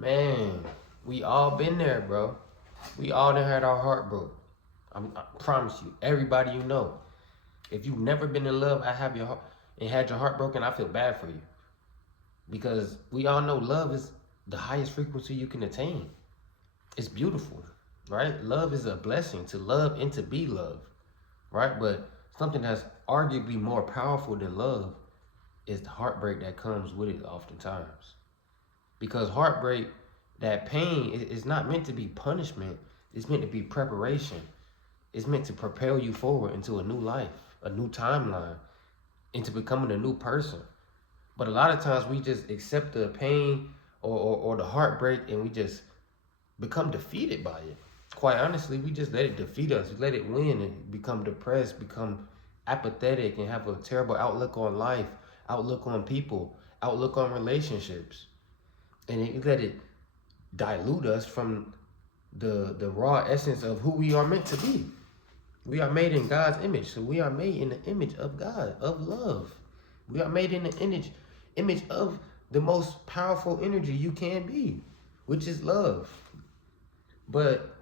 Man, we all been there, bro. We all done had our heart broke. I promise you, everybody you know. If you've never been in love, I have your heart and had your heart broken, I feel bad for you. Because we all know love is the highest frequency you can attain. It's beautiful, right? Love is a blessing to love and to be loved, right? But something that's arguably more powerful than love is the heartbreak that comes with it oftentimes. Because heartbreak, that pain is not meant to be punishment. It's meant to be preparation. It's meant to propel you forward into a new life, a new timeline, into becoming a new person. But a lot of times we just accept the pain or the heartbreak and we just become defeated by it. Quite honestly, we just let it defeat us. We let it win and become depressed, become apathetic, and have a terrible outlook on life, outlook on people, outlook on relationships. And it let it dilute us from the raw essence of who we are meant to be. We are made in God's image, so we are made in the image of God, of love. We are made in the image of the most powerful energy you can be, which is love. But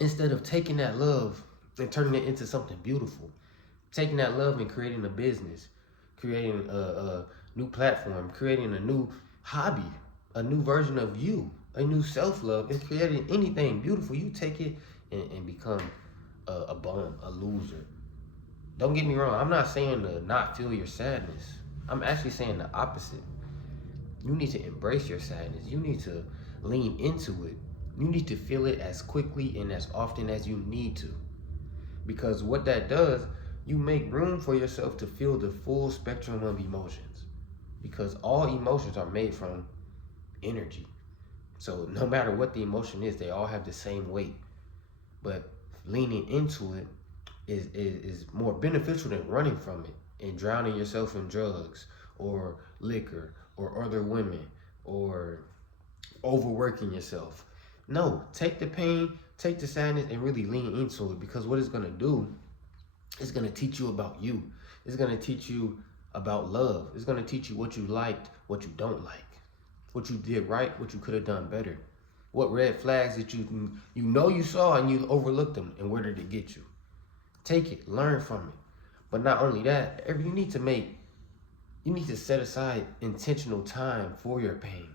instead of taking that love and turning it into something beautiful, taking that love and creating a business, creating a new platform, creating a new hobby, a new version of you, a new self-love, and creating anything beautiful, you take it and become a bum, a loser. Don't get me wrong, I'm not saying to not feel your sadness. I'm actually saying the opposite. You need to embrace your sadness. You need to lean into it. You need to feel it as quickly and as often as you need to. Because what that does, you make room for yourself to feel the full spectrum of emotions. Because all emotions are made from energy. So no matter what the emotion is, they all have the same weight. But leaning into it is more beneficial than running from it and drowning yourself in drugs or liquor or other women or overworking yourself. No, take the pain, take the sadness, and really lean into it, because what it's gonna do is gonna teach you about you. It's gonna teach you about love. It's gonna teach you what you liked, what you don't like, what you did right, what you could have done better, what red flags that you know you saw and you overlooked them, and where did it get you? Take it, learn from it. But not only that, you need to set aside intentional time for your pain,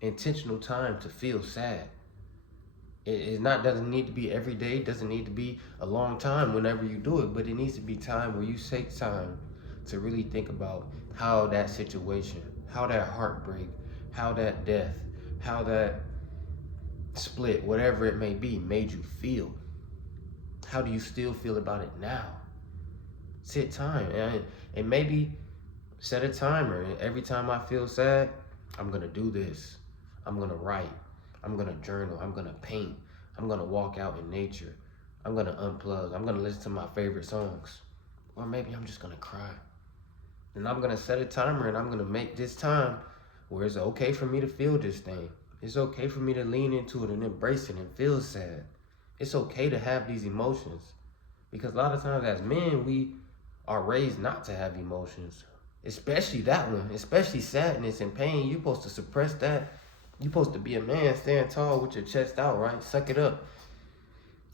intentional time to feel sad. Doesn't need to be every day, doesn't need to be a long time whenever you do it, but it needs to be time where you take time to really think about how that situation, how that heartbreak, how that death, how that split, whatever it may be, made you feel. How do you still feel about it now? Set time and maybe set a timer. And every time I feel sad, I'm gonna do this. I'm gonna write. I'm gonna journal. I'm gonna paint. I'm gonna walk out in nature. I'm gonna unplug. I'm gonna listen to my favorite songs. Or maybe I'm just gonna cry. And I'm gonna set a timer and I'm gonna make this time where it's okay for me to feel this thing. It's okay for me to lean into it and embrace it and feel sad. It's okay to have these emotions. Because a lot of times as men, we are raised not to have emotions. Especially that one, especially sadness and pain. You're supposed to suppress that. You're supposed to be a man, stand tall with your chest out, right? Suck it up.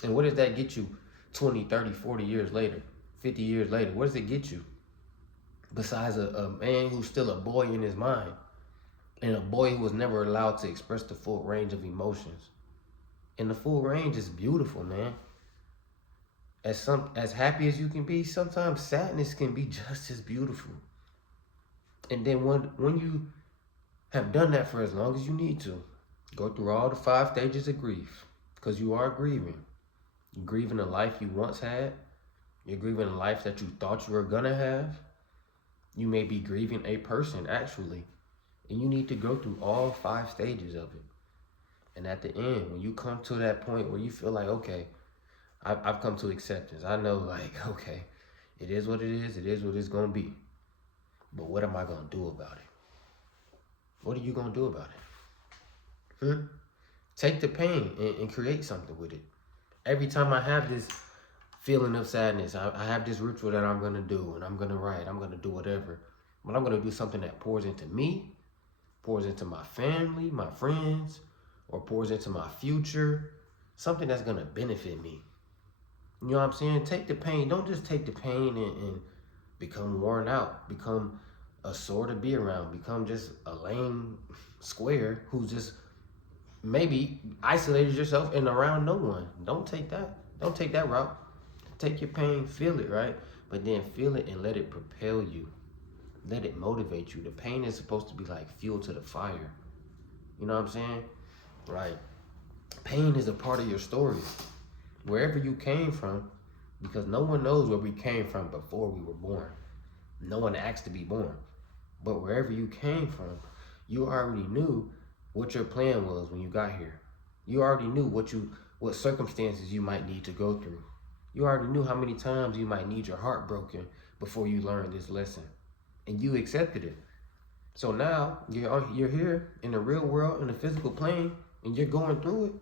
And what does that get you 20, 30, 40 years later, 50 years later? What does it get you? Besides a man who's still a boy in his mind, and a boy who was never allowed to express the full range of emotions. And the full range is beautiful, man. As happy as you can be, sometimes sadness can be just as beautiful. And then when you have done that for as long as you need to, go through all the 5 stages of grief, because you are grieving. You're grieving a life you once had. You're grieving a life that you thought you were gonna have. You may be grieving a person, actually. And you need to go through all 5 stages of it. And at the end, when you come to that point where you feel like, okay, I've come to acceptance. I know, like, okay, it is what it is. It is what it's going to be. But what am I going to do about it? What are you going to do about it? Take the pain and create something with it. Every time I have this feeling of sadness, I have this ritual that I'm going to do, and I'm going to write. I'm going to do whatever. But I'm going to do something that pours into me, pours into my family, my friends, or pours into my future, something that's gonna benefit me. You know what I'm saying? Take the pain. Don't just take the pain and become worn out, become a sore to be around, become just a lame square who's just maybe isolated yourself and around no one. Don't take that. Don't take that route. Take your pain, feel it, right? But then feel it and let it propel you. Let it motivate you. The pain is supposed to be like fuel to the fire. You know what I'm saying? Right. Pain is a part of your story. Wherever you came from, because no one knows where we came from before we were born. No one asked to be born. But wherever you came from, you already knew what your plan was when you got here. You already knew what circumstances you might need to go through. You already knew how many times you might need your heart broken before you learned this lesson. And you accepted it. So now you're here in the real world, in the physical plane, and you're going through it.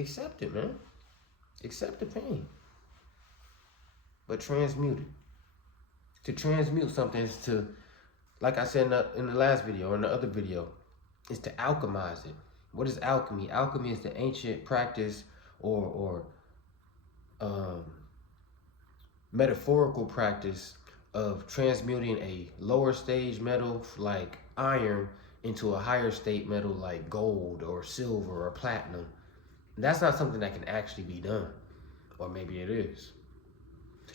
Accept it, man. Accept the pain. But transmute it. To transmute something is to, like I said in the last video, or in the other video, is to alchemize it. What is alchemy? Alchemy is the ancient practice or metaphorical practice of transmuting a lower stage metal like iron into a higher state metal like gold or silver or platinum. That's not something that can actually be done, or maybe it is.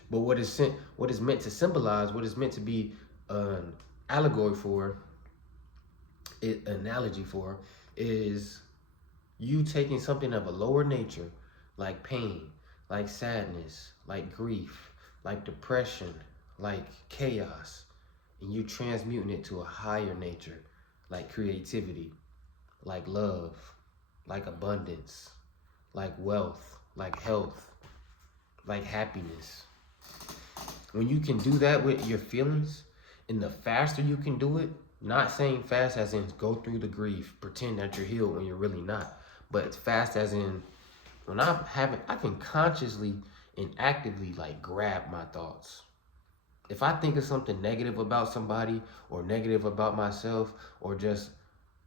But what is meant to symbolize, what is meant to be an allegory for, analogy for, is you taking something of a lower nature, like pain, like sadness, like grief, like depression, like chaos, and you transmuting it to a higher nature, like creativity, like love, like abundance, like wealth, like health, like happiness. When you can do that with your feelings, and the faster you can do it, not saying fast as in go through the grief, pretend that you're healed when you're really not, but fast as in when I can consciously and actively like grab my thoughts. If I think of something negative about somebody or negative about myself or just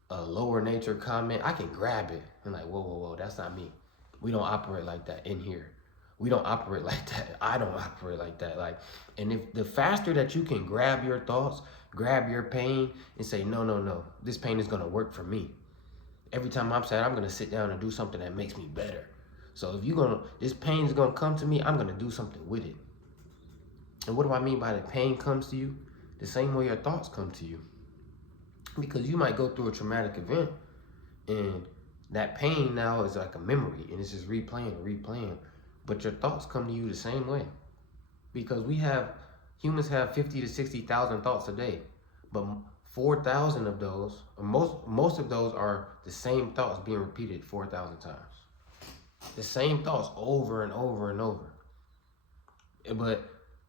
a lower nature comment, I can grab it and like, whoa, that's not me. We don't operate like that in here. We don't operate like that. I don't operate like that. Like, and if the faster that you can grab your thoughts, grab your pain and say, no, this pain is gonna work for me. Every time I'm sad, I'm gonna sit down and do something that makes me better. So if this pain is gonna come to me, I'm gonna do something with it. And what do I mean by the pain comes to you? The same way your thoughts come to you. Because you might go through a traumatic event and that pain now is like a memory and it's just replaying. But your thoughts come to you the same way. Because humans have 50 to 60,000 thoughts a day. But 4,000 of those, or most of those are the same thoughts being repeated 4,000 times. The same thoughts over and over and over. But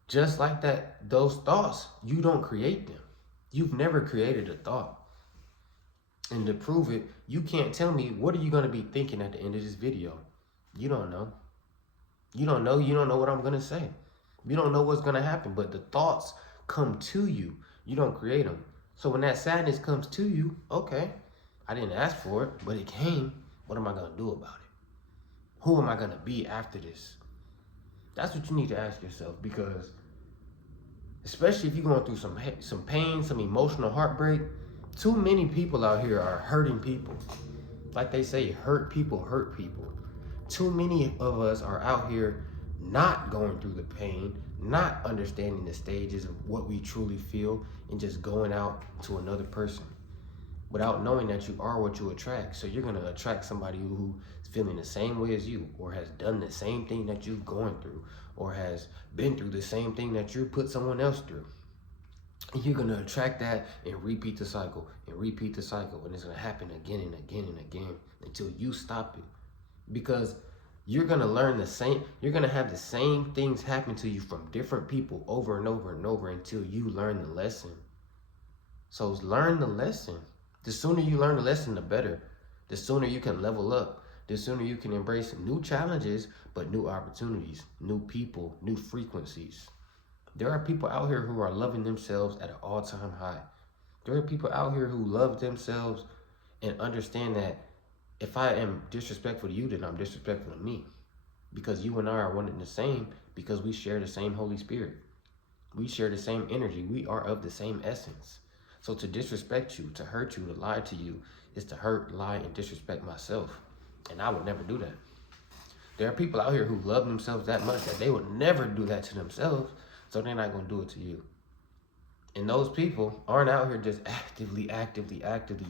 just like that, those thoughts, you don't create them. You've never created a thought. And to prove it, you can't tell me, what are you going to be thinking at the end of this video? You don't know. You don't know what I'm going to say. You don't know what's going to happen, but the thoughts come to you. You don't create them. So when that sadness comes to you, okay, I didn't ask for it, but it came. What am I going to do about it? Who am I going to be after this? That's what you need to ask yourself, because especially if you're going through some pain, some emotional heartbreak, too many people out here are hurting people. Like they say, hurt people hurt people. Too many of us are out here not going through the pain, not understanding the stages of what we truly feel, and just going out to another person without knowing that you are what you attract. So you're going to attract somebody who is feeling the same way as you, or has done the same thing that you've gone through, or has been through the same thing that you put someone else through. And you're going to attract that and repeat the cycle and repeat the cycle. And it's going to happen again and again and again until you stop it. Because you're going to learn you're going to have the same things happen to you from different people over and over and over until you learn the lesson. So learn the lesson. The sooner you learn the lesson, the better. The sooner you can level up. The sooner you can embrace new challenges, but new opportunities, new people, new frequencies. There are people out here who are loving themselves at an all-time high. There are people out here who love themselves and understand that if I am disrespectful to you, then I'm disrespectful to me. Because you and I are one and the same, because we share the same Holy Spirit. We share the same energy. We are of the same essence. So to disrespect you, to hurt you, to lie to you, is to hurt, lie, and disrespect myself. And I would never do that. There are people out here who love themselves that much that they would never do that to themselves, so they're not going to do it to you. And those people aren't out here just actively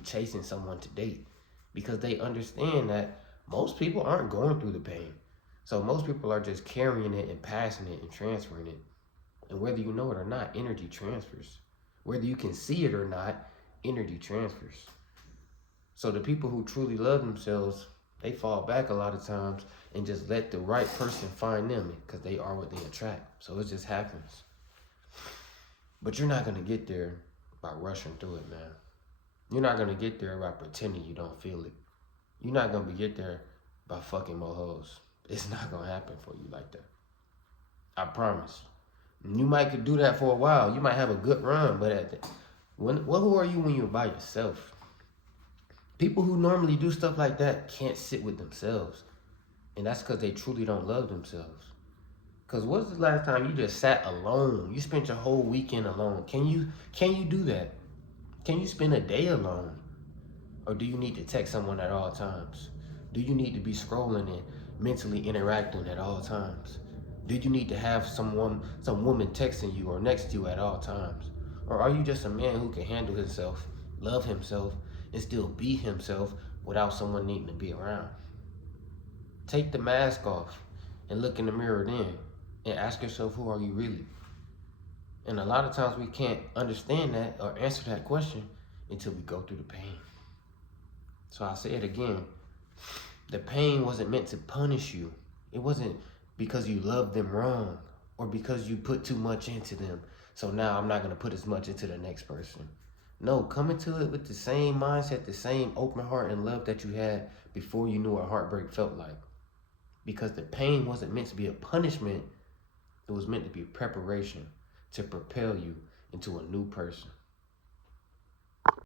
chasing someone to date, because they understand that most people aren't going through the pain. So most people are just carrying it and passing it and transferring it. And whether you know it or not, energy transfers. Whether you can see it or not, energy transfers. So the people who truly love themselves, they fall back a lot of times and just let the right person find them, because they are what they attract. So it just happens. But you're not going to get there by rushing through it, man. You're not going to get there by pretending you don't feel it. You're not going to get there by fucking more hoes. It's not going to happen for you like that. I promise. You might could do that for a while. You might have a good run, but who are you when you're by yourself? People who normally do stuff like that can't sit with themselves. And that's because they truly don't love themselves. Because what's the last time you just sat alone? You spent your whole weekend alone. Can you do that? Can you spend a day alone? Or do you need to text someone at all times? Do you need to be scrolling and mentally interacting at all times? Do you need to have some woman texting you or next to you at all times? Or are you just a man who can handle himself, love himself, and still be himself without someone needing to be around? Take the mask off and look in the mirror then and ask yourself, who are you really? And a lot of times we can't understand that or answer that question until we go through the pain. So I'll say it again. The pain wasn't meant to punish you. It wasn't because you loved them wrong or because you put too much into them. So now I'm not going to put as much into the next person. No, come into it with the same mindset, the same open heart and love that you had before you knew what heartbreak felt like. Because the pain wasn't meant to be a punishment. It was meant to be a preparation to propel you into a new person.